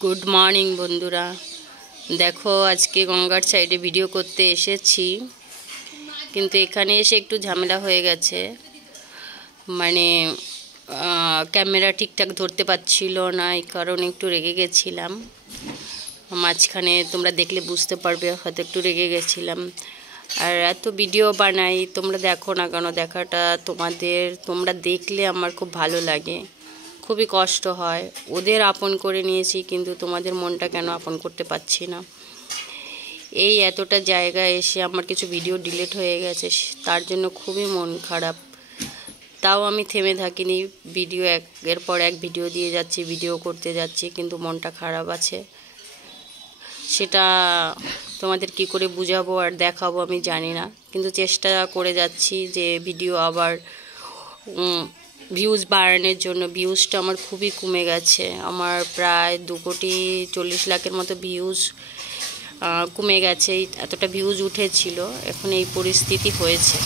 Good morning বন্ধুরা, দেখো আজকে গঙ্গার সাইডে ভিডিও করতে এসেছি, কিন্তু এখানে এসে একটু ঝামেলা হয়ে গেছে। মানে ক্যামেরা ঠিকঠাক ধরতে পারছিল না, এই কারণে একটু রেগে গেছিলাম। মাঝখানে তোমরা দেখলে বুঝতে পারবে, হয়তো একটু রেগে গেছিলাম। আর এত ভিডিও বানাই, তোমরা দেখো না কেন? দেখাটা তোমরা দেখলে আমার খুব ভালো লাগে, খুবই কষ্ট হয়। ওদের আপন করে নিয়েছি, কিন্তু তোমাদের মনটা কেন আপন করতে পারছি না। এই এতটা জায়গায় এসে আমার কিছু ভিডিও ডিলিট হয়ে গেছে, তার জন্য খুবই মন খারাপ। তাও আমি থেমে থাকিনি, ভিডিও একের পর এক ভিডিও দিয়ে যাচ্ছি, ভিডিও করতে যাচ্ছি, কিন্তু মনটা খারাপ আছে। সেটা তোমাদের কি করে বুঝাবো আর দেখাবো আমি জানি না, কিন্তু চেষ্টা করে যাচ্ছি যে ভিডিও আবার ভিউজ বাড়ানোর জন্য। ভিউজটা আমার খুবই কমে গেছে, আমার প্রায় 2,40,00,000-এর মতো ভিউজ কমে গেছে। এতটা ভিউজ উঠেছিল, এখন এই পরিস্থিতি হয়েছে।